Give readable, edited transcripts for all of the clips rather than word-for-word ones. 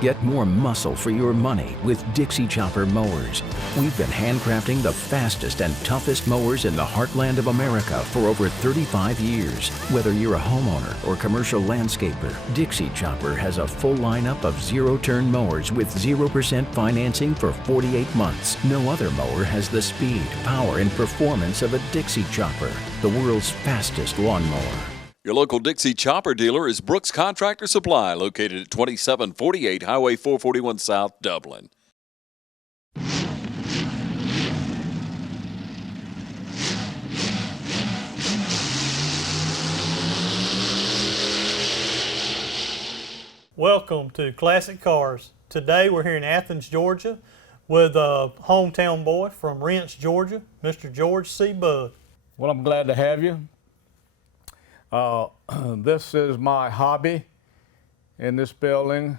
Get more muscle for your money with Dixie Chopper mowers. We've been handcrafting the fastest and toughest mowers in the heartland of America for over 35 years. Whether you're a homeowner or commercial landscaper, Dixie Chopper has a full lineup of zero-turn mowers with 0% financing for 48 months. No other mower has the speed, power, and performance of a Dixie Chopper, the world's fastest lawnmower. Your local Dixie Chopper dealer is Brooks Contractor Supply, located at 2748 Highway 441 South, Dublin. Welcome to Classic Cars. Today we're here in Athens, Georgia with a hometown boy from Rents, Georgia, Mr. George C. Bugg. Well, I'm glad to have you. This is my hobby in this building.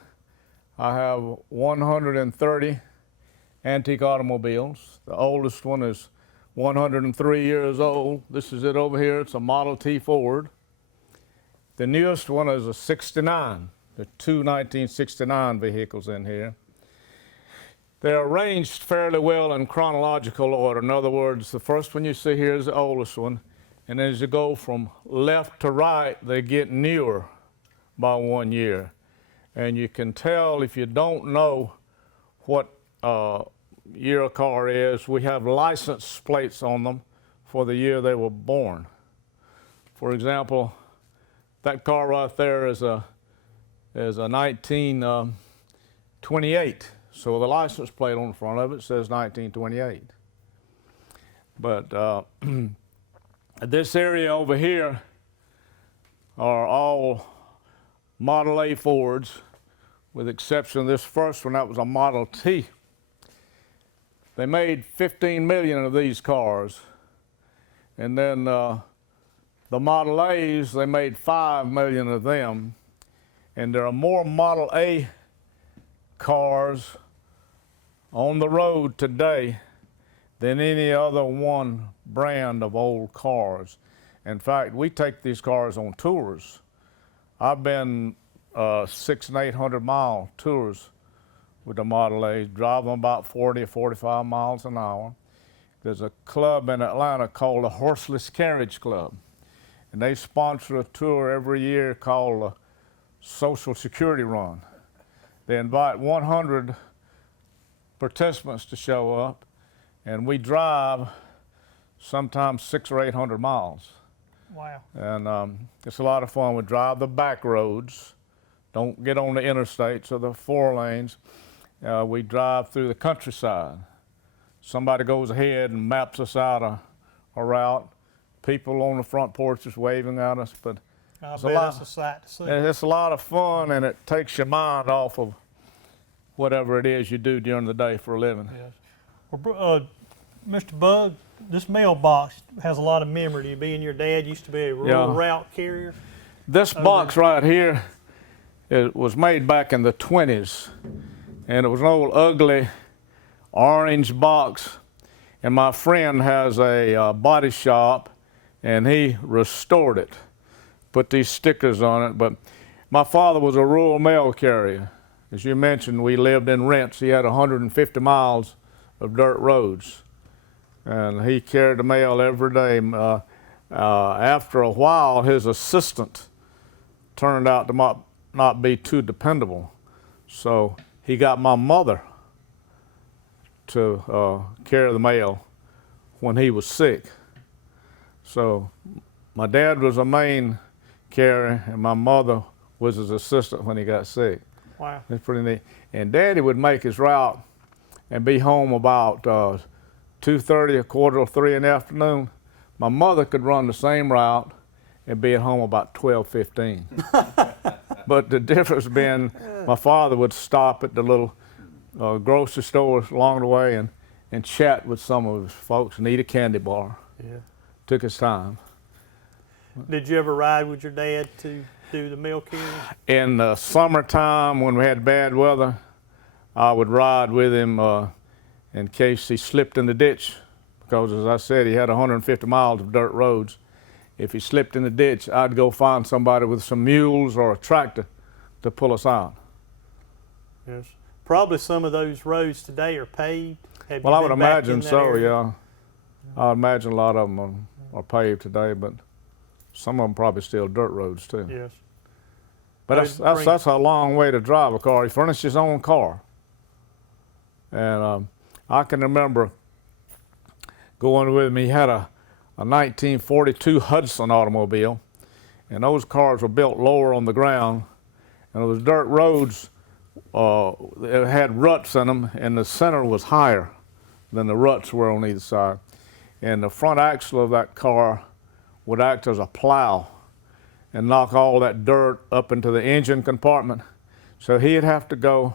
I have 130 antique automobiles. The oldest one is 103 years old. This is it over here. It's a Model T Ford. The newest one is a 69. There are two 1969 vehicles in here. They're arranged fairly well in chronological order. In other words, the first one you see here is the oldest one. And as you go from left to right, they get newer by 1 year. And you can tell if you don't know what year a car is, we have license plates on them for the year they were born. For example, that car right there is a 1928. So the license plate on the front of it says 1928. But this area over here are all Model A Fords, with the exception of this first one. That was a Model T. They made 15 million of these cars. And then the Model A's, they made 5 million of them. And there are more Model A cars on the road today than any other one brand of old cars. In fact, we take these cars on tours. I've been 600 and 800 mile tours with the Model A, drive them about 40 or 45 miles an hour. There's a club in Atlanta called the Horseless Carriage Club, and they sponsor a tour every year called the Social Security Run. They invite 100 participants to show up, and we drive sometimes 600 or 800 miles. Wow. And it's a lot of fun. We drive the back roads, don't get on the interstates or the 4 lanes. We drive through the countryside. Somebody goes ahead and maps us out a route. People on the front porches waving at us, but I bet it's a sight to see. it's a lot of fun, and it takes your mind off of whatever it is you do during the day for a living. Yes. Well, Mr. Bugg, this mailbox has a lot of memory to you. Being your dad used to be a rural route carrier. This box right here, it was made back in the 20s, and it was an old ugly orange box. And my friend has a body shop, and he restored it, put these stickers on it. But my father was a rural mail carrier. As you mentioned, we lived in Rents. He had 150 miles of dirt roads, and he carried the mail every day. After a while, his assistant turned out to not be too dependable, so he got my mother to carry the mail when he was sick. So my dad was a main carrier, and my mother was his assistant when he got sick. Wow. That's pretty neat. And Daddy would make his route and be home about 2:30, 2:45 in the afternoon. My mother could run the same route and be at home about 12:15. But the difference being, my father would stop at the little grocery stores along the way and chat with some of his folks and eat a candy bar. Yeah. Took his time. Did you ever ride with your dad to do the mail carrying? In the summertime, when we had bad weather, I would ride with him in case he slipped in the ditch, because as I said, he had 150 miles of dirt roads. If he slipped in the ditch, I'd go find somebody with some mules or a tractor to pull us out. Yes. Probably some of those roads today are paved. Have Well, you I would been back imagine in that so, area? yeah. I would imagine a lot of them are paved today, but some of them probably still dirt roads too. Yes. But Those that's a long way to drive a car. He furnished his own car. And I can remember going with him. He had a 1942 Hudson automobile, and those cars were built lower on the ground, and those dirt roads it had ruts in them, and the center was higher than the ruts were on either side. And the front axle of that car would act as a plow and knock all that dirt up into the engine compartment. So he'd have to go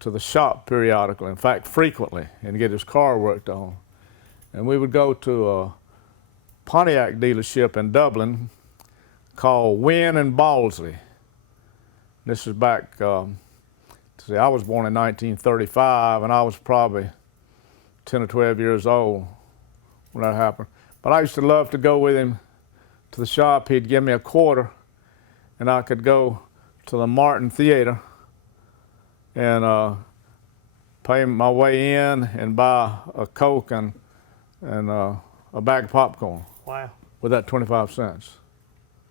to the shop periodically, in fact, frequently, and get his car worked on. And we would go to a Pontiac dealership in Dublin called Wynn and Balsley. This is back, see, I was born in 1935, and I was probably 10 or 12 years old when that happened. But I used to love to go with him to the shop. He'd give me a quarter, and I could go to the Martin Theater and pay my way in and buy a Coke and a bag of popcorn Wow. with that 25 cents.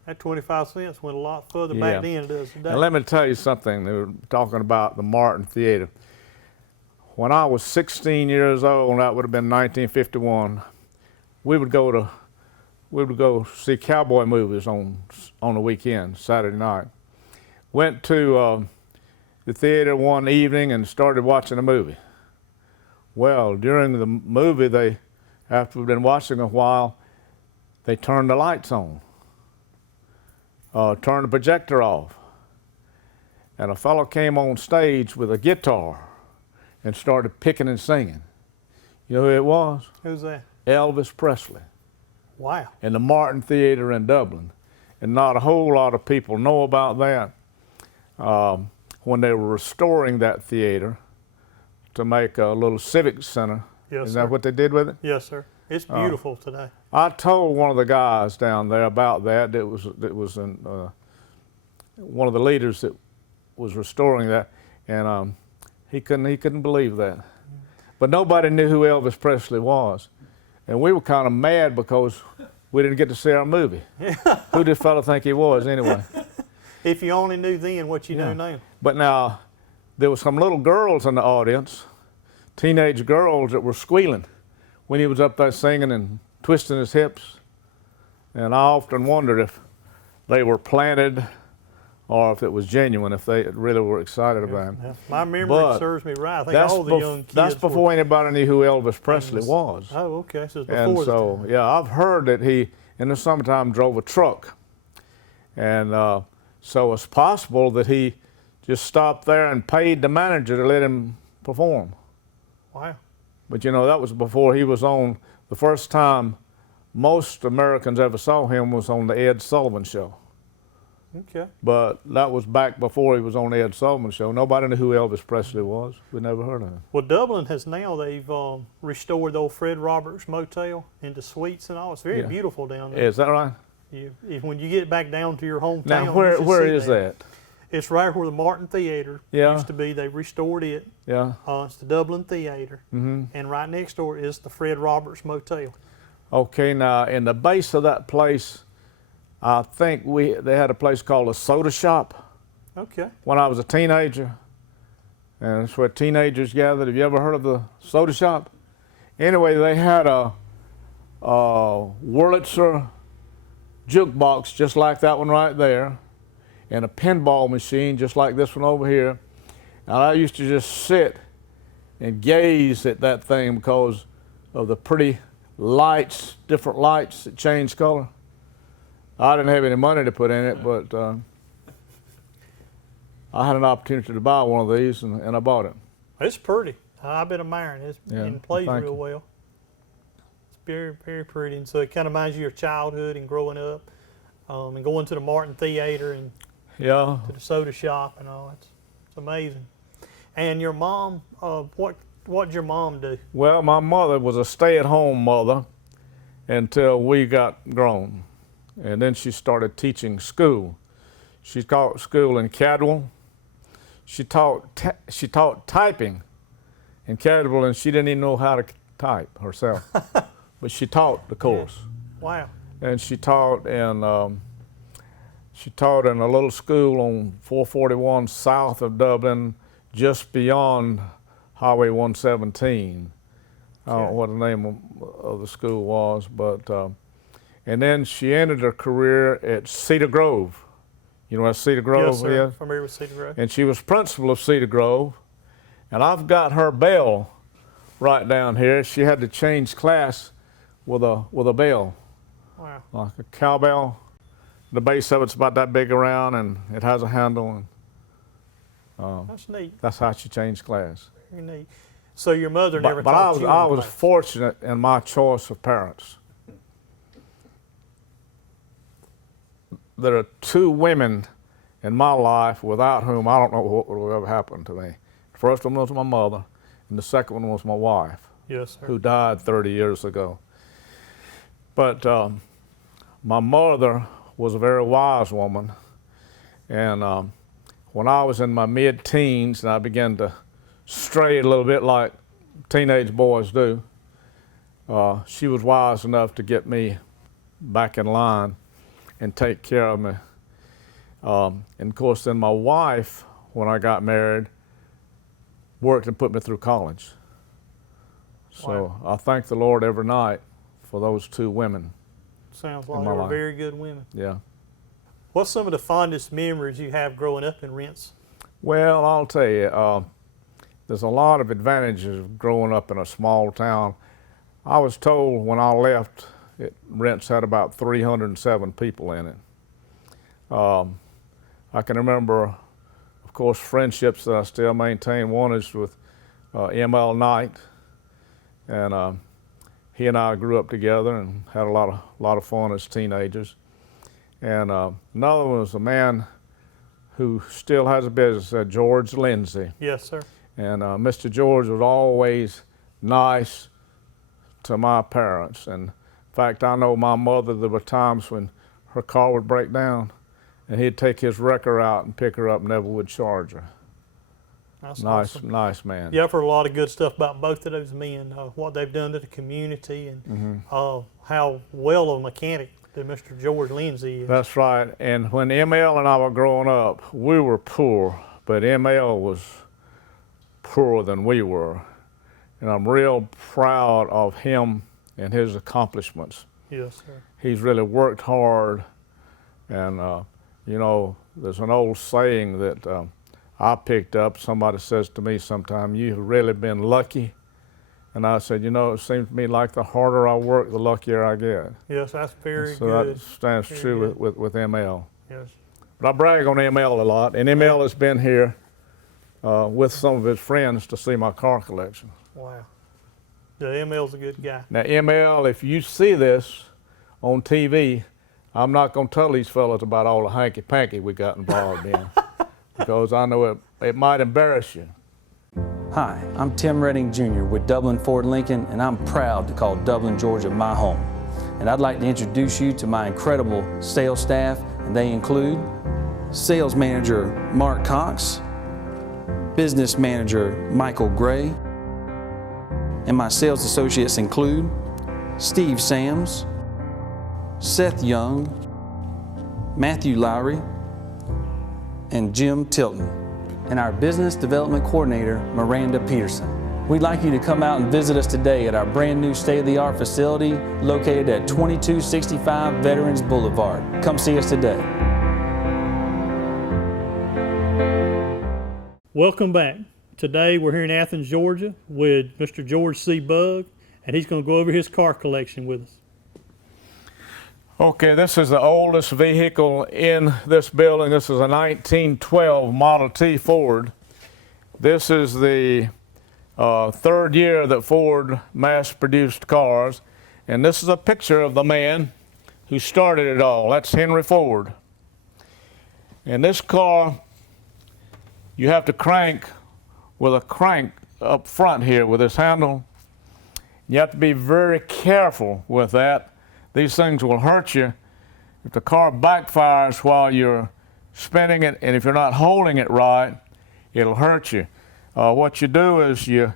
That 25 cents went a lot further Yeah. back then than it does today. And let me tell you something. They were talking about the Martin Theater. When I was 16 years old, and that would have been 1951, we would go see cowboy movies on the weekend, Saturday night. Went to the theater one evening and started watching a movie. Well, during the movie, after we'd been watching a while, they turned the lights on, turned the projector off, and a fellow came on stage with a guitar and started picking and singing. You know who it was? Who's that? Elvis Presley. Wow. In the Martin Theater in Dublin. And not a whole lot of people know about that. When they were restoring that theater to make a little civic center, Yes, is sir. that what they did with it? Yes, sir. It's beautiful today. I told one of the guys down there about that. It was one of the leaders that was restoring that, and he couldn't believe that. But nobody knew who Elvis Presley was, and we were kind of mad because we didn't get to see our movie. Who did this fellow think he was anyway? If you only knew then what you know now. But now there were some little girls in the audience, teenage girls that were squealing when he was up there singing and twisting his hips. And I often wondered if they were planted or if it was genuine, if they really were excited about him. Yeah. My memory But serves me right. I think all the young kids that's before were, anybody knew who Elvis Presley was. Oh, okay. So it's And before so, the time. yeah, I've heard that he, in the summertime, drove a truck. And so it's possible that he just stopped there and paid the manager to let him perform. Wow. But you know, that was before he was on. The first time most Americans ever saw him was on the Ed Sullivan Show. Okay. But that was back before he was on the Ed Sullivan Show. Nobody knew who Elvis Presley was. We never heard of him. Well, Dublin has now, they've restored the old Fred Roberts Motel into suites and all. It's very Yeah. beautiful down there. Is that right? When you get back down to your hometown, Now, you where should is see that? It's right where the Martin Theater Yeah. used to be. They restored it. Yeah. It's the Dublin Theater. Mm-hmm. And right next door is the Fred Roberts Motel. Okay, now in the base of that place, I think they had a place called a soda shop Okay. when I was a teenager. And it's where teenagers gathered. Have you ever heard of the soda shop? Anyway, they had a Wurlitzer jukebox just like that one right there, and a pinball machine just like this one over here. And I used to just sit and gaze at that thing because of the pretty lights, different lights that change color. I didn't have any money to put in it, but I had an opportunity to buy one of these, and I bought it. It's pretty. I've been admiring it. Yeah, And it plays thank real you. well. It's very, very pretty. And so it kind of reminds you of your childhood and growing up, and going to the Martin Theater and Yeah. to the soda shop and all. It's amazing. And your mom, what'd your mom do? Well, my mother was a stay-at-home mother until we got grown. And then she started teaching school. She taught school in Cadwell. she taught typing in Caterpillar, and she didn't even know how to type herself. But she taught the course. Wow. And she taught in a little school on 441 south of Dublin, just beyond Highway 117. I don't know what the name of the school was, but and then she ended her career at Cedar Grove. You know where Cedar Grove Yes, sir. is? Familiar with Cedar Grove. And she was principal of Cedar Grove. And I've got her bell right down here. She had to change class with a bell, Wow. like a cowbell. The base of it's about that big around, and it has a handle. And That's neat. that's how she changed class. Very neat. So your mother never But taught you I any was class? fortunate in my choice of parents. There are two women in my life without whom I don't know what would have ever happened to me. The first one was my mother, and the second one was my wife, Yes, sir. who died 30 years ago. But my mother was a very wise woman, and when I was in my mid-teens and I began to stray a little bit like teenage boys do, she was wise enough to get me back in line and take care of me. And of course, then my wife, when I got married, worked and put me through college. So Wow. I thank the Lord every night for those two women. Sounds like in they my were life. very good women. Yeah. What's some of the fondest memories you have growing up in Rents? Well, I'll tell you, there's a lot of advantages of growing up in a small town. I was told when I left, Rents had about 307 people in it. I can remember, of course, friendships that I still maintain. One is with M.L. Knight, and he and I grew up together and had a lot of fun as teenagers. And another one was a man who still has a business, George Lindsay. Yes, sir. And Mr. George was always nice to my parents. And in fact, I know my mother, there were times when her car would break down and he'd take his wrecker out and pick her up and never would charge her. That's Nice, awesome. nice man. Yeah, I've heard a lot of good stuff about both of those men, what they've done to the community, and Mm-hmm. how well of a mechanic that Mr. George Lindsay is. That's right. And when ML and I were growing up, we were poor, but ML was poorer than we were. And I'm real proud of him and his accomplishments. Yes, sir. He's really worked hard, and you know, there's an old saying that I picked up. Somebody says to me sometime, "You've really been lucky." And I said, you know, it seems to me like the harder I work, the luckier I get. Yes, that's very So good. that stands Very true good. with ML. Yes. But I brag on ML a lot, and ML has been here with some of his friends to see my car collection. Wow. Yeah, ML's a good guy. Now, ML, if you see this on TV, I'm not going to tell these fellas about all the hanky-panky we got involved in, because I know it might embarrass you. Hi, I'm Tim Redding Jr. with Dublin Ford Lincoln, and I'm proud to call Dublin, Georgia my home. And I'd like to introduce you to my incredible sales staff, and they include Sales Manager Mark Cox, Business Manager Michael Gray, and my sales associates include Steve Sams, Seth Young, Matthew Lowry, and Jim Tilton, and our Business Development Coordinator, Miranda Peterson. We'd like you to come out and visit us today at our brand new state-of-the-art facility located at 2265 Veterans Boulevard. Come see us today. Welcome back. Today we're here in Athens, Georgia with Mr. George C. Bugg, and he's going to go over his car collection with us. Okay, this is the oldest vehicle in this building. This is a 1912 Model T Ford. This is the third year that Ford mass-produced cars, and this is a picture of the man who started it all. That's Henry Ford. And this car, you have to crank with a crank up front here with this handle. You have to be very careful with that. These things will hurt you if the car backfires while you're spinning it, and if you're not holding it right, it'll hurt you. What you do is you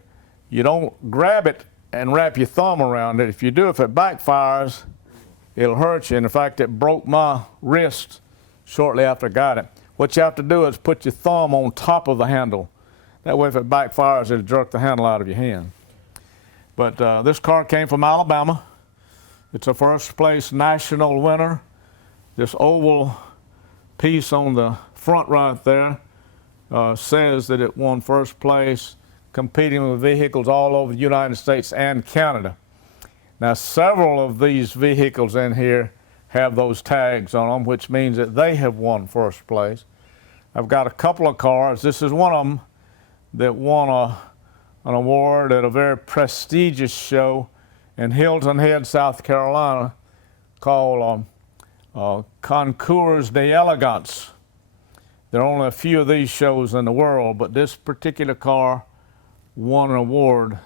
don't grab it and wrap your thumb around it. If you do, if it backfires, it'll hurt you. And in fact, it broke my wrist shortly after I got it. What you have to do is put your thumb on top of the handle. That way, if it backfires, it'll jerk the handle out of your hand. But this car came from Alabama. It's a first place national winner. This oval piece on the front right there says that it won first place competing with vehicles all over the United States and Canada. Now, several of these vehicles in here have those tags on them, which means that they have won first place. I've got a couple of cars. This is one of them that won an award at a very prestigious show in Hilton Head, South Carolina, called Concours d'Elegance. There are only a few of these shows in the world, but this particular car won an award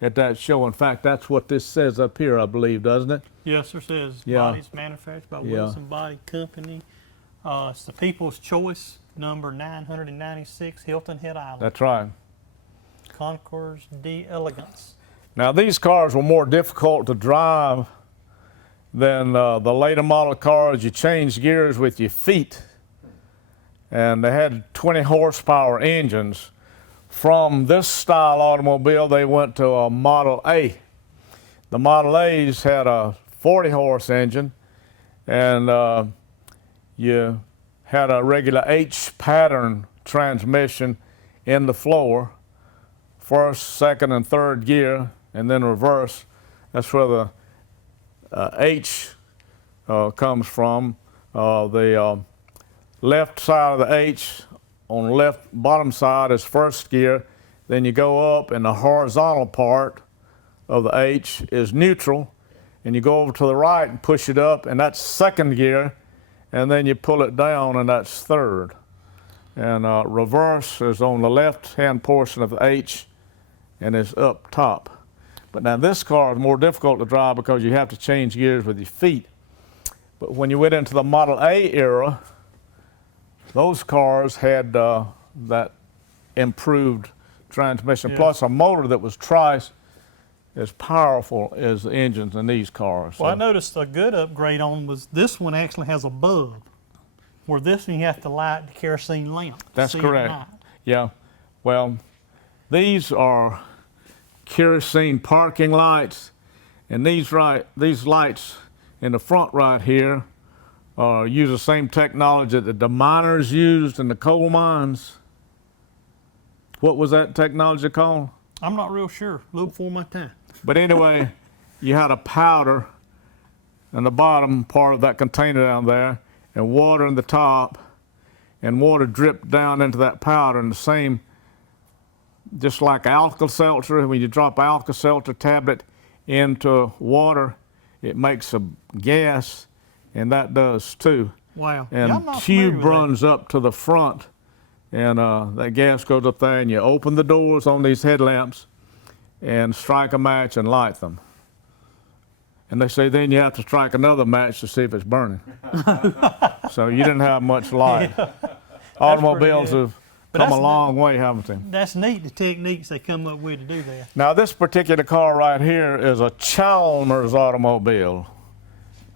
at that show. In fact, that's what this says up here, I believe, doesn't it? Yes, sir. Says Yeah. bodies manufactured by Wilson Body Company. It's the People's Choice, number 996, Hilton Head Island. That's right. Concours d'Elegance. Now, these cars were more difficult to drive than the later model cars. You change gears with your feet, and they had 20 horsepower engines. From this style automobile, they went to a Model A. The Model A's had a 40 horse engine, and you had a regular H pattern transmission in the floor, first, second, and third gear, and then reverse. That's where the H comes from. The left side of the H on the left bottom side is first gear. Then you go up, and the horizontal part of the H is neutral, and you go over to the right and push it up, and that's second gear, and then you pull it down, and that's third. And reverse is on the left-hand portion of the H, and is up top. But now this car is more difficult to drive because you have to change gears with your feet. But when you went into the Model A era, those cars had that improved transmission, Yeah. plus a motor that was twice as powerful as the engines in these cars. Well, I So- noticed a good upgrade on was this one actually has a bulb, where this one you have to light the kerosene lamp. to That's see at correct. night. Yeah. Well, these are kerosene parking lights, and these lights in the front right here use the same technology that the miners used in the coal mines. What was that technology called? I'm not real sure. Look before my time. But anyway, you had a powder in the bottom part of that container down there, and water in the top, and water dripped down into that powder, and the same, just like Alka-Seltzer, when you drop Alka-Seltzer tablet into water, it makes a gas, and that does too. Wow. And Yeah, I'm not familiar tube with that. runs up to the front, and that gas goes up there, and you open the doors on these headlamps and strike a match and light them. And they say then you have to strike another match to see if it's burning. So you didn't have much light. Automobiles good. have But come a that's long way, haven't they? That's neat, the techniques they come up with to do that. Now, this particular car right here is a Chalmers automobile.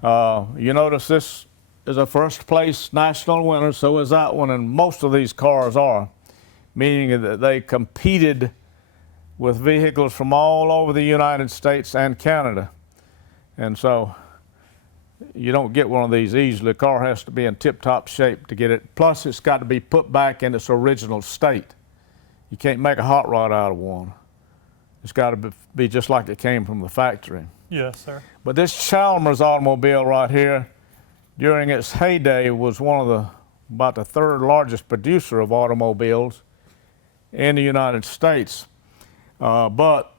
You notice this is a first place national winner, so is that one, and most of these cars are, meaning that they competed with vehicles from all over the United States and Canada. And so you don't get one of these easily. The car has to be in tip-top shape to get it. Plus, it's got to be put back in its original state. You can't make a hot rod out of one. It's got to be just like it came from the factory. Yes, sir. But this Chalmers automobile right here, during its heyday, was about the third largest producer of automobiles in the United States. But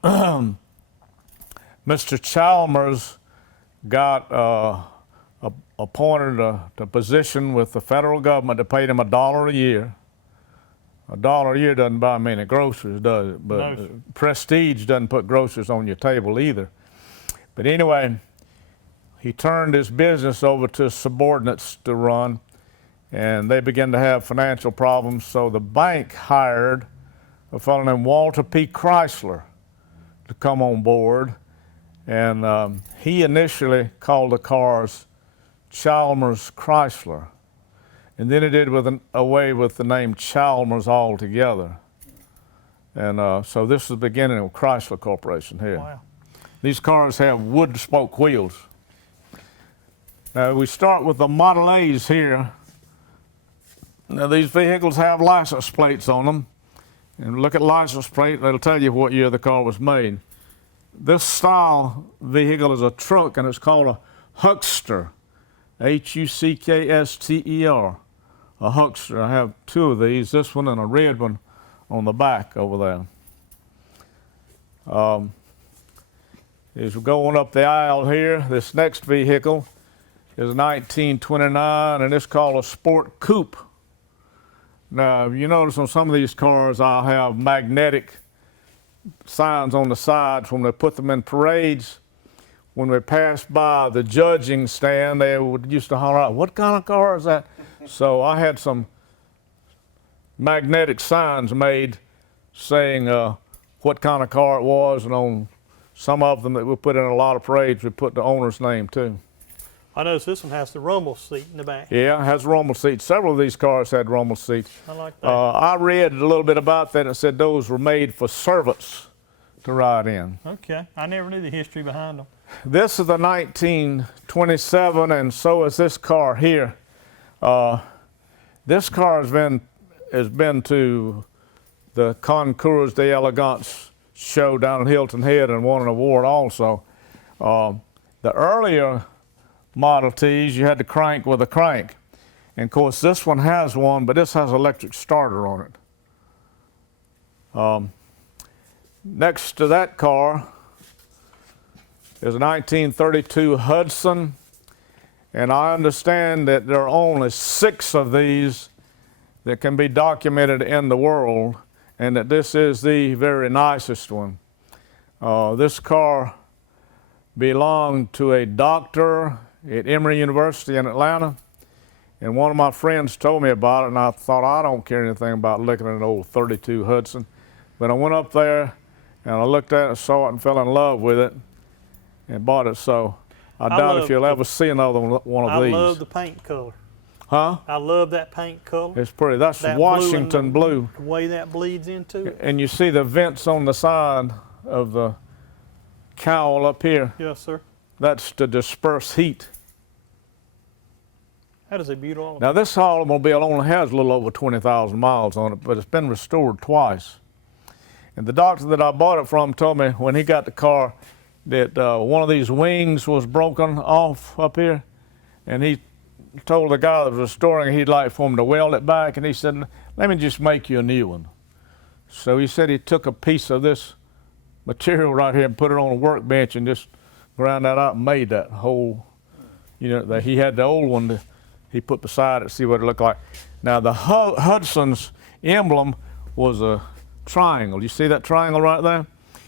Mr. Chalmers got appointed a position with the federal government that paid him $1 a year. $1 a year doesn't buy many groceries, does it? But No, sir. prestige doesn't put groceries on your table either. But anyway, he turned his business over to his subordinates to run, and they began to have financial problems. So the bank hired a fellow named Walter P. Chrysler to come on board. And he initially called the cars Chalmers Chrysler. And then he did away with the name Chalmers altogether. And so this is the beginning of Chrysler Corporation here. Wow. These cars have wood spoke wheels. Now we start with the Model A's here. Now these vehicles have license plates on them. And look at license plate, it'll tell you what year the car was made. This style vehicle is a truck and it's called a Huckster. Huckster, a Huckster. I have two of these, this one and a red one on the back over there. As we're going up the aisle here, this next vehicle is 1929 and it's called a Sport Coupe. Now, you notice on some of these cars, I'll have magnetic signs on the sides when they put them in parades. When we passed by the judging stand, they used to holler out, "What kind of car is that?" So I had some magnetic signs made saying what kind of car it was, and on some of them that we put in a lot of parades, we put the owner's name too. I noticed this one has the rumble seat in the back. Yeah, it has rumble seats. Several of these cars had rumble seats. I like that. I read a little bit about that. It said those were made for servants to ride in. Okay, I never knew the history behind them. This is the 1927, and so is this car here. This car has been to the Concours d'Elegance show down in Hilton Head and won an award also. The earlier Model Ts, you had to crank with a crank. And of course, this one has one, but this has electric starter on it. Next to that car is a 1932 Hudson. And I understand that there are only 6 of these that can be documented in the world, and that this is the very nicest one. This car belonged to a doctor at Emory University in Atlanta, and one of my friends told me about it, and I thought, I don't care anything about looking at an old 32 Hudson. But I went up there and I looked at it, saw it, and fell in love with it and bought it. So I doubt if you'll ever see another one of these. I love the paint color. Huh? I love that paint color. It's pretty. That's That Washington blue. The way that bleeds into it. And you see the vents on the side of the cowl up here. Yes, sir. That's to disperse heat. That is a beautiful. Now this automobile only has a little over 20,000 miles on it, but it's been restored twice. And the doctor that I bought it from told me when he got the car that one of these wings was broken off up here, and he told the guy that was restoring it he'd like for him to weld it back, and he said, "Let me just make you a new one." So he said he took a piece of this material right here and put it on a workbench and just ground that out and made that whole, that he had the old one that he put beside it to see what it looked like. Now the Hudson's emblem was a triangle. You see that triangle right there?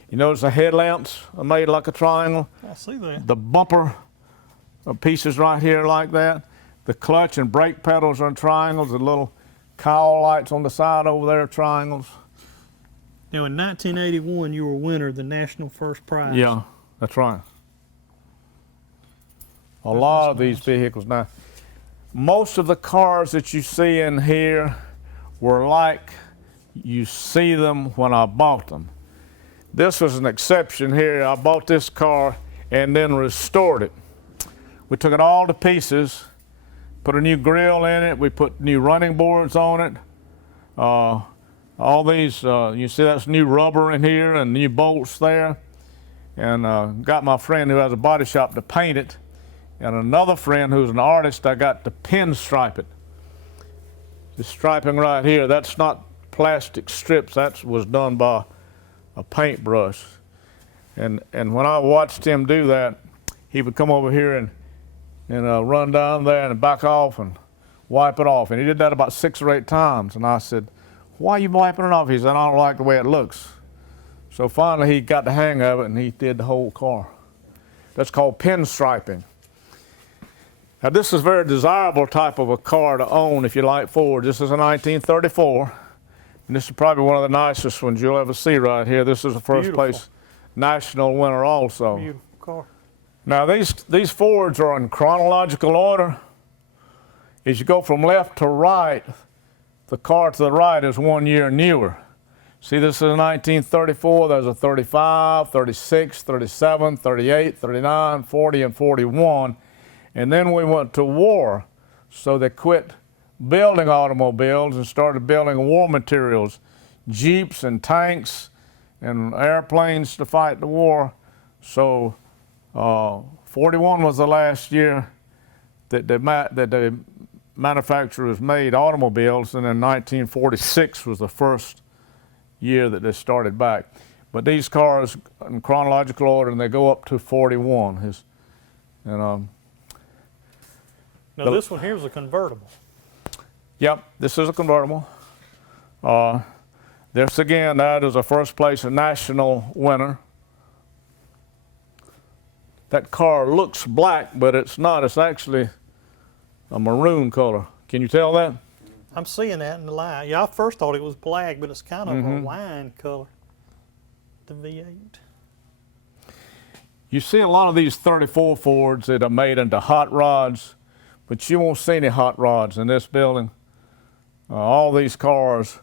You notice the headlamps are made like a triangle? I see that. The bumper pieces right here like that. The clutch and brake pedals are in triangles. The little cowl lights on the side over there are triangles. Now in 1981, you were winner of the National First Prize. Yeah, that's right. A lot of these vehicles now. Most of the cars that you see in here were like you see them when I bought them. This was an exception here. I bought this car and then restored it. We took it all to pieces, put a new grill in it, we put new running boards on it. All these, you see that's new rubber in here and new bolts there. And got my friend who has a body shop to paint it. And another friend who's an artist, I got to pinstripe it. The striping right here, that's not plastic strips, that was done by a paintbrush. And when I watched him do that, he would come over here and run down there and back off and wipe it off. And he did that about 6 or 8 times. And I said, "Why are you wiping it off?" He said, "I don't like the way it looks." So finally he got the hang of it and he did the whole car. That's called pinstriping. Now this is a very desirable type of a car to own if you like Ford. This is a 1934. And this is probably one of the nicest ones you'll ever see right here. This is the first Beautiful. place national winner also. Beautiful car. Now these Fords are in chronological order. As you go from left to right, the car to the right is 1 year newer. See, this is a 1934, there's a 35, 36, 37, 38, 39, 40, and 41. And then we went to war, so they quit building automobiles and started building war materials, jeeps and tanks and airplanes to fight the war. So 41 was the last year that the manufacturers made automobiles, and then 1946 was the first year that they started back. But these cars in chronological order, and they go up to 41. Now this one here is a convertible. Yep, this is a convertible. This again, that is a first place national winner. That car looks black, but it's not. It's actually a maroon color. Can you tell that? I'm seeing that in the light. Yeah, I first thought it was black, but it's kind of a wine color. The V8. You see a lot of these 34 Fords that are made into hot rods, but you won't see any hot rods in this building. All these cars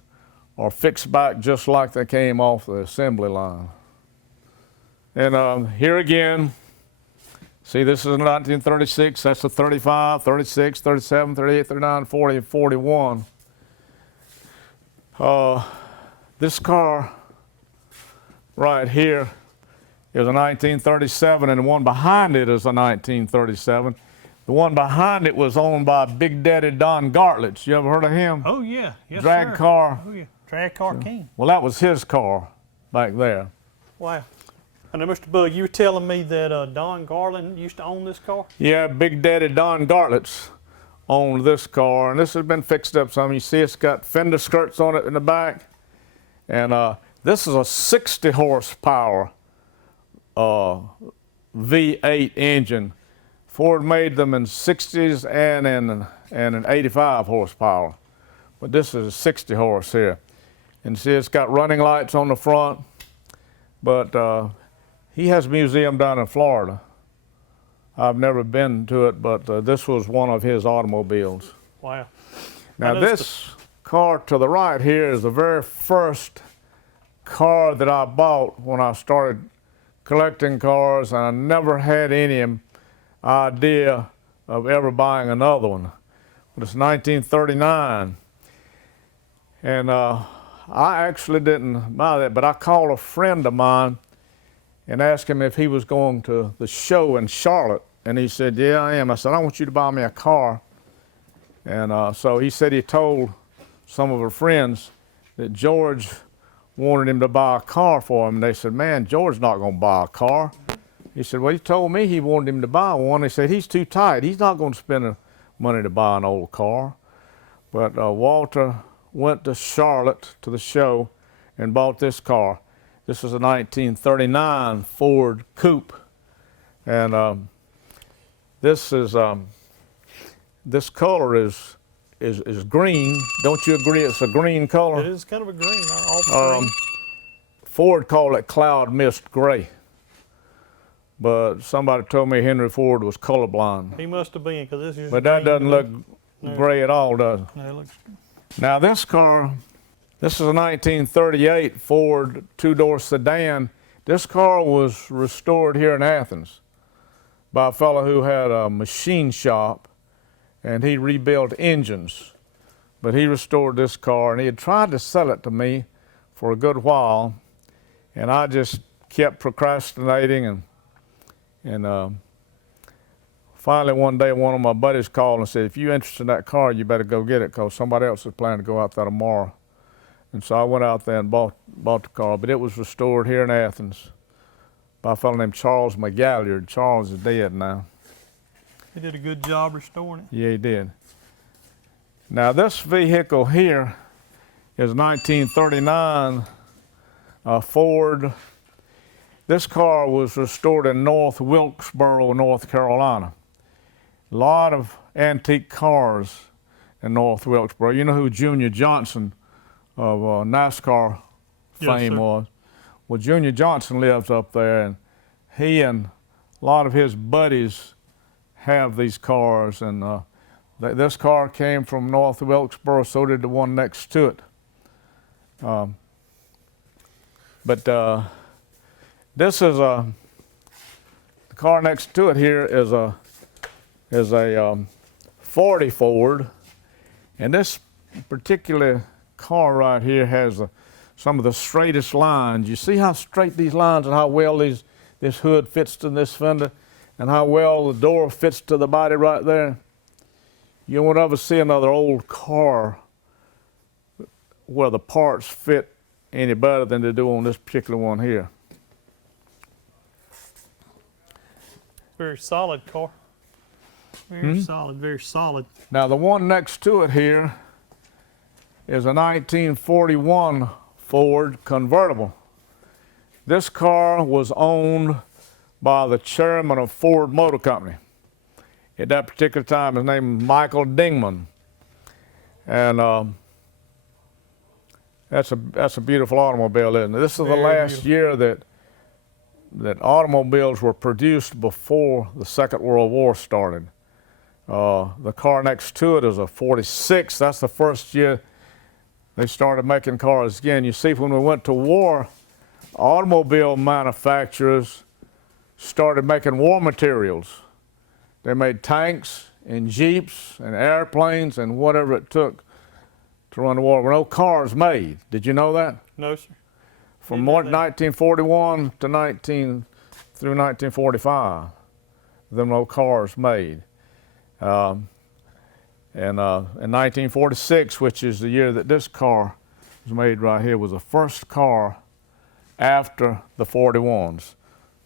are fixed back just like they came off the assembly line. And here again, see, this is a 1936, that's a 35, 36, 37, 38, 39, 40, and 41. This car right here is a 1937, and the one behind it is a 1937. The one behind it was owned by Big Daddy Don Gartlett. You ever heard of him? Oh yeah, yes Drag sir. car. Oh yeah, drag car king. Well, that was his car back there. Wow. And now, Mr. Bugg, you were telling me that Don Garland used to own this car? Yeah, Big Daddy Don Gartlett's owned this car, and this has been fixed up some. You see it's got fender skirts on it in the back. And this is a 60 horsepower V8 engine. Ford made them in 60s and in 85 horsepower. But this is a 60 horse here. And see, it's got running lights on the front. But he has a museum down in Florida. I've never been to it, but this was one of his automobiles. Wow. Now this car to the right here is the very first car that I bought when I started collecting cars, and I never had any idea of ever buying another one. But it's 1939. And I actually didn't buy that, but I called a friend of mine and asked him if he was going to the show in Charlotte. And he said, yeah, I am. I said, I want you to buy me a car. And so he said he told some of her friends that George wanted him to buy a car for him. And they said, man, George's not going to buy a car. He said, well, he told me he wanted him to buy one. They said, he's too tight. He's not going to spend the money to buy an old car. But Walter went to Charlotte to the show and bought this car. This is a 1939 Ford Coupe. And this color is green. Don't you agree it's a green color? It is kind of a green, all green. Ford called it cloud mist gray. But somebody told me Henry Ford was colorblind. He must have been, because this is. But that doesn't look gray at all, does it? No, it looks. Now this car, this is a 1938 Ford two-door sedan. This car was restored here in Athens by a fellow who had a machine shop, and he rebuilt engines. But he restored this car, and he had tried to sell it to me for a good while, and I just kept procrastinating, and finally one day one of my buddies called and said, if you're interested in that car, you better go get it, because somebody else is planning to go out there tomorrow. And so I went out there and bought the car, but it was restored here in Athens by a fellow named Charles McGalliard. Charles is dead now. He did a good job restoring it. Yeah, he did. Now this vehicle here is 1939 Ford. This car was restored in North Wilkesboro, North Carolina. A lot of antique cars in North Wilkesboro. You know who Junior Johnson NASCAR Yes, fame sir. was. Well, Junior Johnson lives up there, and he and a lot of his buddies have these cars, and this car came from north of Wilkesboro, so did the one next to it. But this is the car next to it here is a 40 Ford, and this particular car right here has some of the straightest lines. You see how straight these lines and how well this hood fits to this fender, and how well the door fits to the body right there. You won't ever see another old car where the parts fit any better than they do on this particular one here. Very solid car. Very solid, very solid. Now the one next to it here is a 1941 Ford convertible. This car was owned by the chairman of Ford Motor Company. At that particular time, his name was Michael Dingman. And that's a beautiful automobile, isn't it? This is the Very last beautiful. year that automobiles were produced before the Second World War started. The car next to it is a 46. That's the first year they started making cars again. You see, when we went to war, automobile manufacturers started making war materials. They made tanks and jeeps and airplanes and whatever it took to run the war. There were no cars made. Did you know that? No, sir. From Didn't know that. 1941 to 1945, there were no cars made. In 1946, which is the year that this car was made right here, was the first car after the 41s.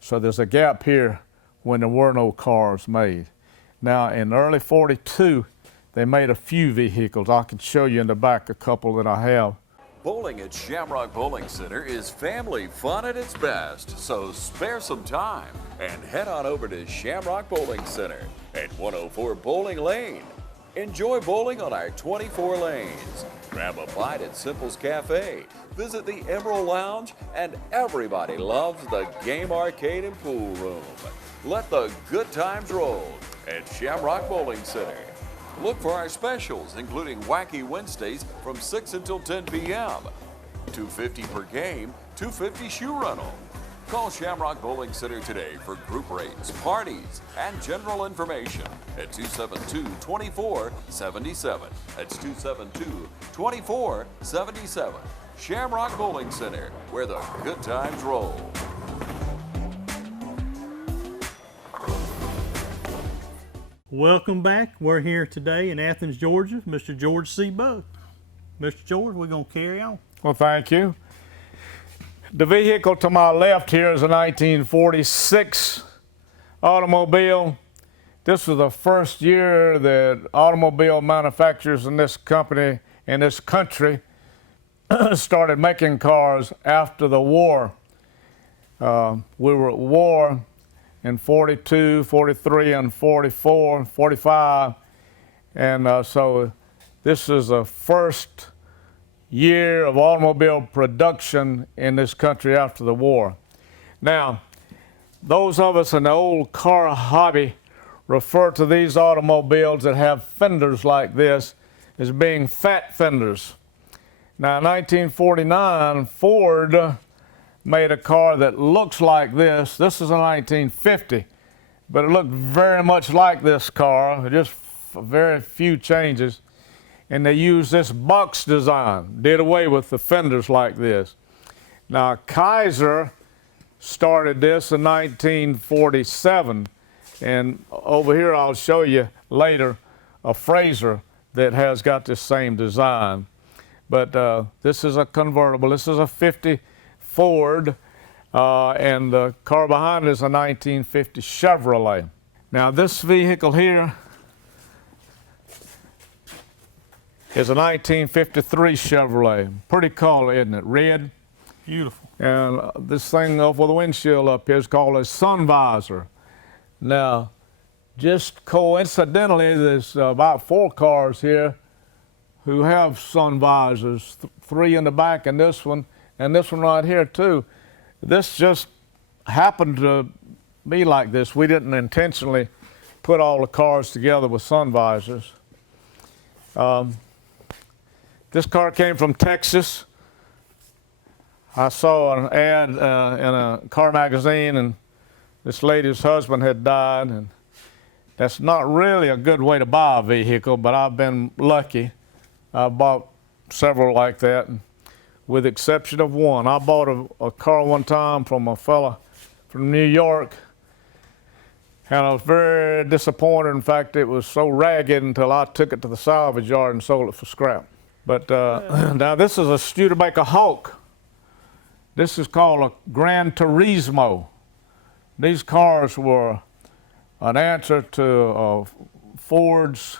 So there's a gap here when there were no cars made. Now in early 42, they made a few vehicles. I can show you in the back a couple that I have. Bowling at Shamrock Bowling Center is family fun at its best, so spare some time and head on over to Shamrock Bowling Center at 104 Bowling Lane. Enjoy bowling on our 24 lanes. Grab a bite at Simple's Cafe. Visit the Emerald Lounge, and everybody loves the game arcade and pool room. Let the good times roll at Shamrock Bowling Center. Look for our specials, including Wacky Wednesdays from 6 until 10 p.m. $2.50 per game, $2.50 shoe rental. Call Shamrock Bowling Center today for group rates, parties, and general information at 272-2477. That's 272-2477. Shamrock Bowling Center, where the good times roll. Welcome back. We're here today in Athens, Georgia. Mr. George C. Bugg. Mr. George, we're going to carry on. Well, thank you. The vehicle to my left here is a 1946 automobile. This was the first year that automobile manufacturers in this company, in this country, started making cars after the war. We were at war in 42, 43, and 44, 45. And so this is the first year of automobile production in this country after the war. Now, those of us in the old car hobby refer to these automobiles that have fenders like this as being fat fenders. Now, in 1949, Ford made a car that looks like this. This is a 1950, but it looked very much like this car, just very few changes. And they used this box design, did away with the fenders like this. Now, Kaiser started this in 1947, and over here I'll show you later a Fraser that has got this same design. But this is a convertible. This is a 50 Ford, and the car behind it is a 1950 Chevrolet. Now, this vehicle here is a 1953 Chevrolet. Pretty cool, isn't it? Red. Beautiful. And this thing over the windshield up here is called a sun visor. Now, just coincidentally, there's about 4 cars here who have sun visors, 3 in the back and this one right here too. This just happened to be like this. We didn't intentionally put all the cars together with sun visors. This car came from Texas. I saw an ad in a car magazine, and this lady's husband had died, and that's not really a good way to buy a vehicle, but I've been lucky. I bought several like that, and with the exception of one. I bought a car one time from a fella from New York, and I was very disappointed. In fact, it was so ragged until I took it to the salvage yard and sold it for scrap. But now this is a Studebaker Hawk. This is called a Gran Turismo. These cars were an answer to Ford's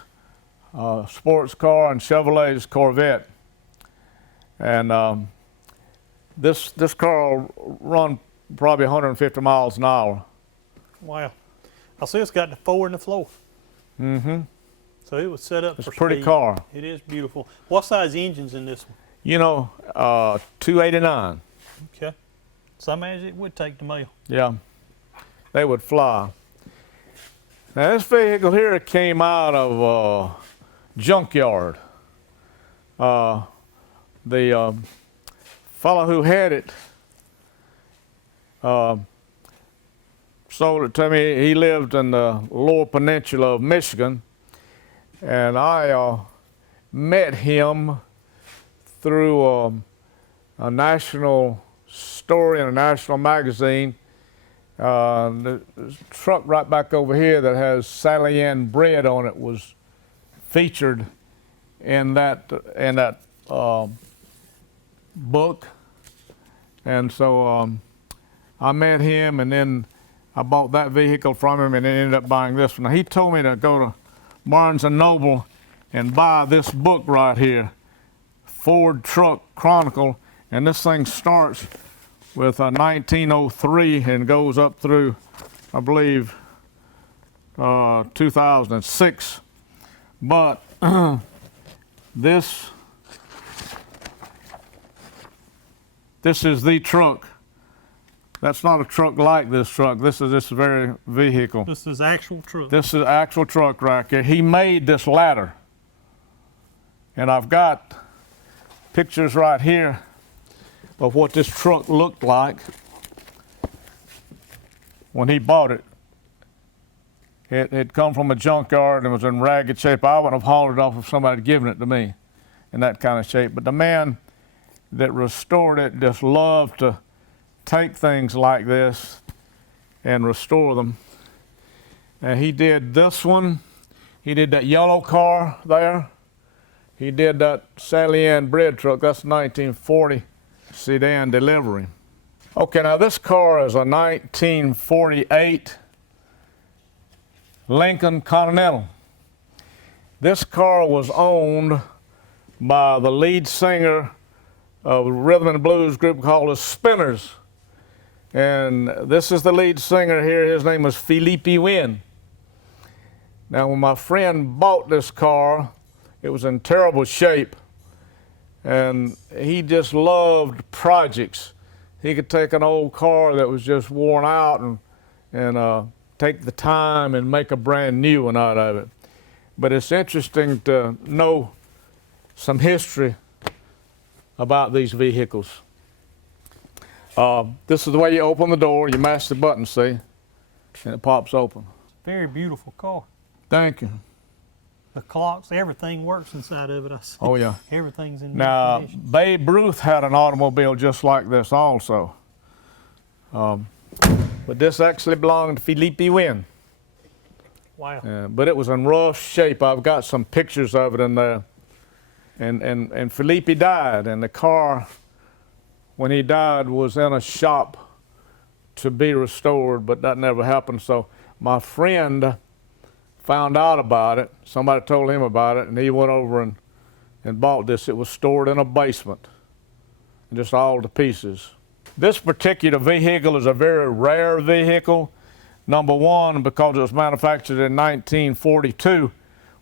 sports car and Chevrolet's Corvette. And this car will run probably 150 miles an hour. Wow. I see it's got the 4 in the floor. Mm-hmm. So it was set up It's for a pretty speed. car. It is beautiful. What size engine's in this one? You know, 289. Okay. So I imagine it would take the mail. Yeah, they would fly. Now this vehicle here came out of a junkyard. The fellow who had it sold it to me. He lived in the lower peninsula of Michigan, and I met him through a national story in a national magazine. The truck right back over here that has Sally Ann bread on it was featured in that book, and so I met him, and then I bought that vehicle from him, and then ended up buying this one. Now, he told me to go to Barnes & Noble and buy this book right here, Ford Truck Chronicle, and this thing starts with 1903 and goes up through, I believe, 2006. But this is the truck. That's not a truck like this truck. This is this very vehicle. This is actual truck. This is actual truck right here. He made this ladder. And I've got pictures right here of what this truck looked like when he bought it. It had come from a junkyard and was in ragged shape. I wouldn't have hauled it off if somebody had given it to me in that kind of shape. But the man that restored it just loved to take things like this and restore them. And he did this one. He did that yellow car there. He did that Sally Ann bread truck. That's 1940 sedan delivery. Okay, now this car is a 1948 Lincoln Continental. This car was owned by the lead singer of a rhythm and blues group called the Spinners. And this is the lead singer here. His name was Philippe Wynne. Now, when my friend bought this car, it was in terrible shape, and he just loved projects. He could take an old car that was just worn out and take the time and make a brand new one out of it. But it's interesting to know some history about these vehicles. This is the way you open the door. You mash the button, see, and it pops open. Very beautiful car. Thank you. The clocks, everything works inside of it. I see. Oh, yeah. Everything's in good Now, condition. Babe Ruth had an automobile just like this also. But this actually belonged to Philippe Wynne. Wow. But it was in rough shape. I've got some pictures of it in there. And Philippe died, and the car, when he died, was in a shop to be restored, but that never happened. So my friend found out about it. Somebody told him about it, and he went over and bought this. It was stored in a basement, just all to pieces. This particular vehicle is a very rare vehicle. Number one, because it was manufactured in 1942,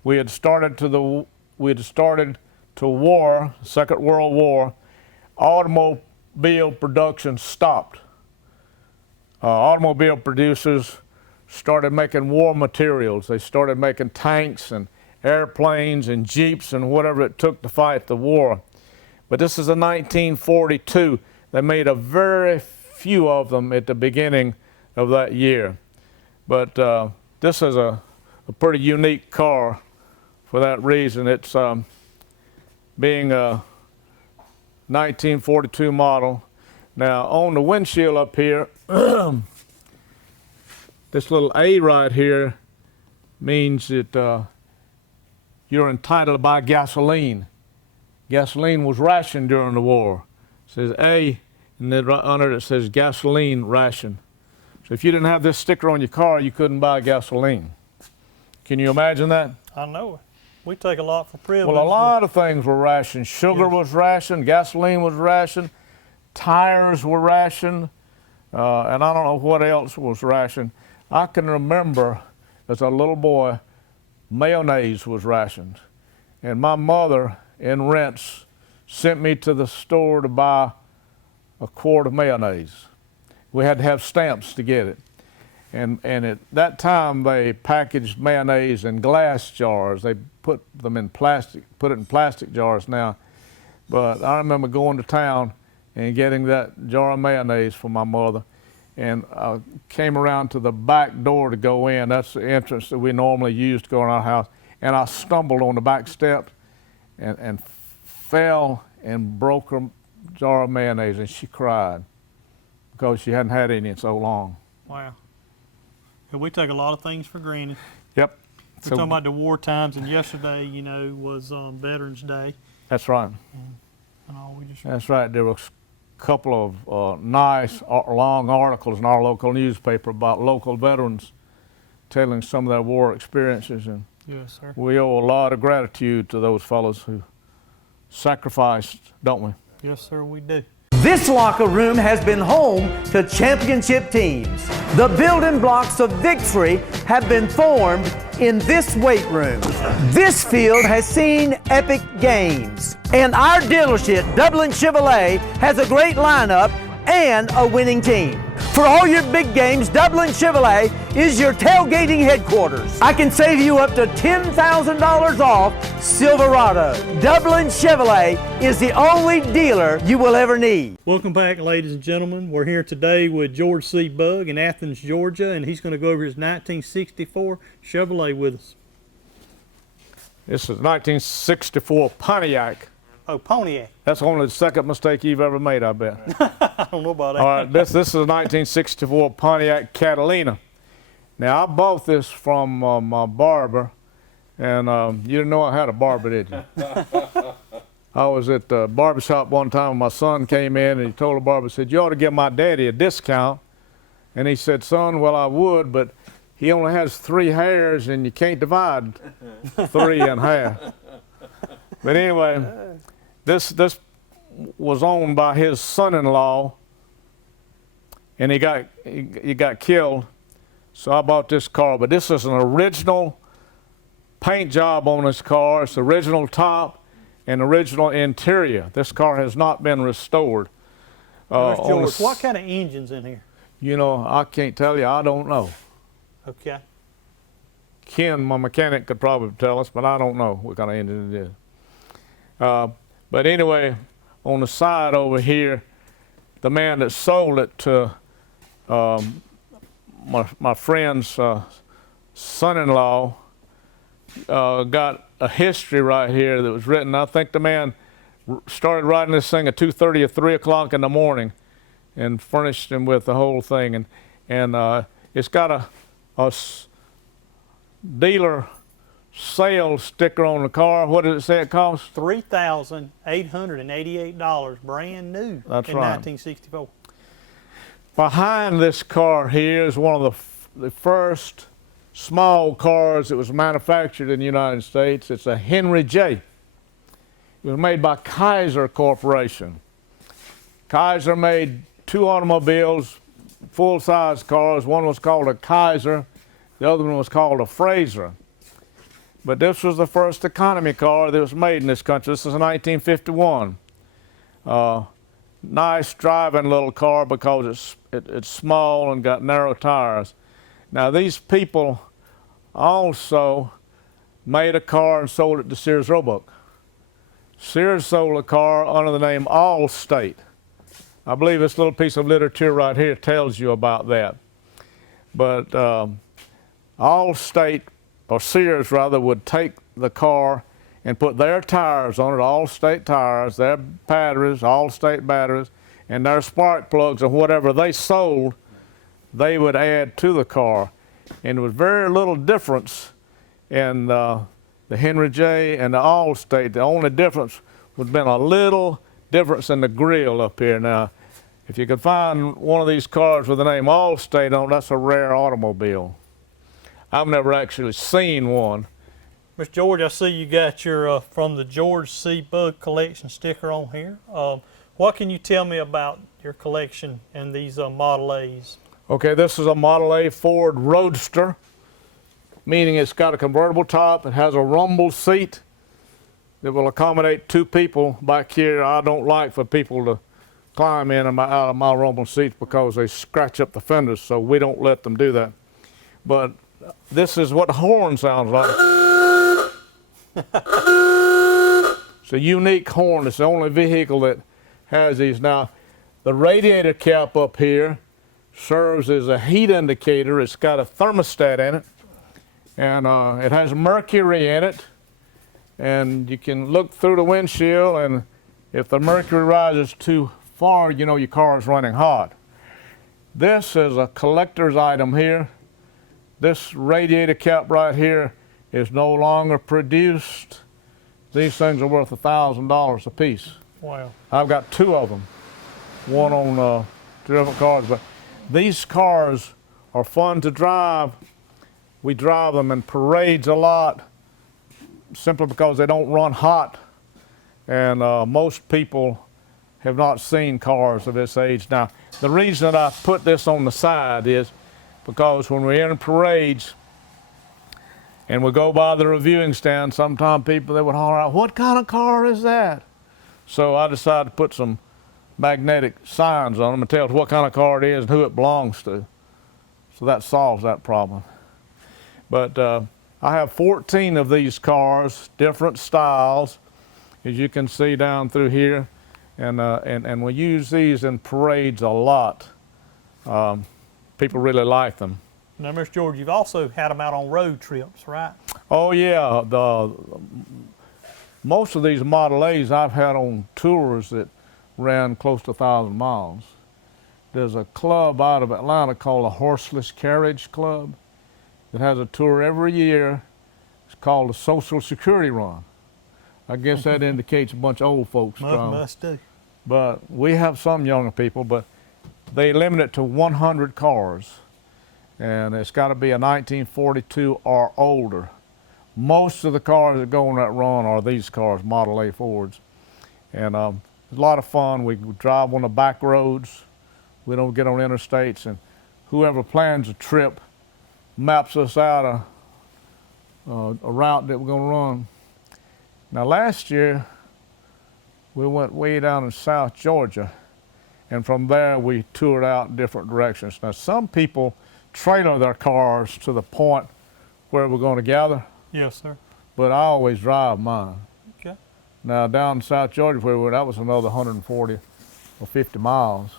we had started to war, Second World War, automobile production stopped. Automobile producers started making war materials. They started making tanks and airplanes and jeeps and whatever it took to fight the war. But this is in 1942. They made a very few of them at the beginning of that year. But this is a pretty unique car for that reason. It's being a 1942 model. Now on the windshield up here, this little A right here means that you're entitled to buy gasoline. Gasoline was rationed during the war. It says A, and then right under it says gasoline ration. So if you didn't have this sticker on your car, you couldn't buy gasoline. Can you imagine that? I know it. We take a lot for privilege. Well, a lot of things were rationed. Sugar was rationed, gasoline was rationed, tires were rationed, and I don't know what else was rationed. I can remember as a little boy, mayonnaise was rationed. And my mother in rents sent me to the store to buy a quart of mayonnaise. We had to have stamps to get it. And at that time, they packaged mayonnaise in glass jars. They put it in plastic jars now. But I remember going to town and getting that jar of mayonnaise for my mother. And I came around to the back door to go in. That's the entrance that we normally use to go in our house. And I stumbled on the back steps and fell and broke her jar of mayonnaise, and she cried because she hadn't had any in so long. Wow. Yeah, we take a lot of things for granted. Yep. We're talking about the war times, and yesterday, you know, was Veterans Day. That's right. And all we just That's right. There was a couple of nice long articles in our local newspaper about local veterans telling some of their war experiences, and yes, sir. we owe a lot of gratitude to those fellows who sacrificed, don't we? Yes, sir, we do. This locker room has been home to championship teams. The building blocks of victory have been formed in this weight room. This field has seen epic games. And our dealership, Dublin Chevrolet, has a great lineup and a winning team. For all your big games, Dublin Chevrolet is your tailgating headquarters. I can save you up to $10,000 off Silverado. Dublin Chevrolet is the only dealer you will ever need. Welcome back, ladies and gentlemen. We're here today with George C. Bugg in Athens, Georgia, and he's going to go over his 1964 Chevrolet with us. This is 1964 Pontiac. Oh, Pontiac. That's only the second mistake you've ever made, I bet. I don't know about that. All right, this is a 1964 Pontiac Catalina. Now, I bought this from my barber, and you didn't know I had a barber, did you? I was at the barber shop one time, and my son came in, and he told the barber, said, you ought to give my daddy a discount. And he said, son, well, I would, but he only has 3 hairs, and you can't divide 3 in half. But anyway, this was owned by his son-in-law, and he got killed. So I bought this car. But this is an original paint job on this car. It's the original top and original interior. This car has not been restored. George, what kind of engine's in here? You know, I can't tell you. I don't know. Okay. Ken, my mechanic, could probably tell us, but I don't know what kind of engine it is. But anyway, on the side over here, the man that sold it to my friend's son-in-law got a history right here that was written. I think the man started writing this thing at 2:30 or 3 o'clock in the morning and furnished him with the whole thing. And it's got a dealer sales sticker on the car. What did it say it cost? $3,888, brand new. That's in right. 1964. Behind this car here is one of the first small cars that was manufactured in the United States. It's a Henry J. It was made by Kaiser Corporation. Kaiser made 2 automobiles, full-size cars. One was called a Kaiser, the other one was called a Fraser. but this was the first economy car that was made in this country. This is 1951. Nice driving little car because it's small and got narrow tires. Now these people also made a car and sold it to Sears Roebuck. Sears sold a car under the name Allstate. I believe this little piece of literature right here tells you about that. But Allstate, or Sears rather, would take the car and put their tires on it, Allstate tires, their batteries, Allstate batteries, and their spark plugs and whatever they sold, they would add to the car. And there was very little difference in the Henry J and the Allstate. The only difference would have been a little difference in the grill up here. Now, if you could find one of these cars with the name Allstate on it, that's a rare automobile. I've never actually seen one. Mr. George, I see you got your from the George C. Bugg collection sticker on here. What can you tell me about your collection and these Model A's? Okay, this is a Model A Ford Roadster, meaning it's got a convertible top. It has a rumble seat that will accommodate 2 people back here. I don't like for people to climb in and out of my rumble seats because they scratch up the fenders, so we don't let them do that. But this is what the horn sounds like. It's a unique horn. It's the only vehicle that has these. Now, the radiator cap up here serves as a heat indicator. It's got a thermostat in it, and it has mercury in it, and you can look through the windshield, and if the mercury rises too far, you know your car is running hot. This is a collector's item here. This radiator cap right here is no longer produced. These things are worth $1,000 a piece. Wow. I've got 2 of them, one on 2 different cars. But these cars are fun to drive. We drive them in parades a lot simply because they don't run hot. And most people have not seen cars of this age. Now, the reason that I put this on the side is because when we're in parades and we go by the reviewing stand, sometimes people, they would holler out, "What kind of car is that?" So I decided to put some magnetic signs on them and tell us what kind of car it is and who it belongs to. So that solves that problem. But I have 14 of these cars, different styles, as you can see down through here. And we use these in parades a lot. People really like them. Now, Mr. George, you've also had them out on road trips, right? Oh yeah, most of these Model A's I've had on tours that ran close to 1,000 miles. There's a club out of Atlanta called the Horseless Carriage Club that has a tour every year. It's called the Social Security Run. I guess that indicates a bunch of old folks. Must do. But we have some younger people, but they limit it to 100 cars. And it's got to be a 1942 or older. Most of the cars that go on that run are these cars, Model A Fords. And it's a lot of fun. We drive on the back roads. We don't get on interstates. And whoever plans a trip maps us out a route that we're going to run. Now last year, we went way down in South Georgia. And from there, we toured out in different directions. Now some people trailer their cars to the point where we're going to gather. Yes, sir. But I always drive mine. Okay. Now down in South Georgia where we were, that was another 140 or 50 miles.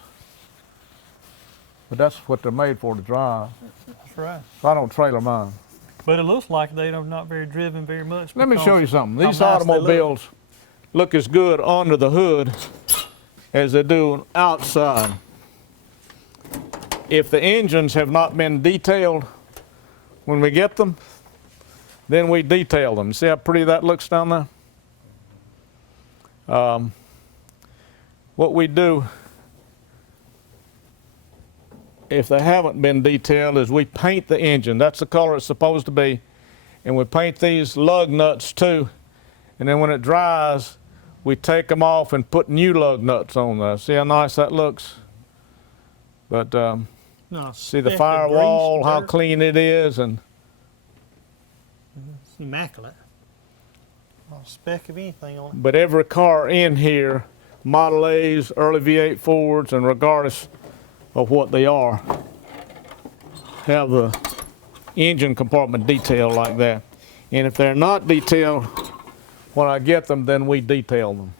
But that's what they're made for, to drive. That's right. So I don't trailer mine. But it looks like they're not very driven very much. Let me show you something. These how nice they automobiles look as good under the hood as they do outside. If the engines have not been detailed when we get them, then we detail them. See how pretty that looks down there? What we do, if they haven't been detailed, is we paint the engine. That's the color it's supposed to be. And we paint these lug nuts too. And then when it dries, we take them off and put new lug nuts on there. See how nice that looks? But see the firewall, how clean it is, and immaculate. Not a speck of anything on it. But every car in here, Model A's, early V8 Fords, and regardless of what they are, have the engine compartment detailed like that. And if they're not detailed when I get them, then we detail them.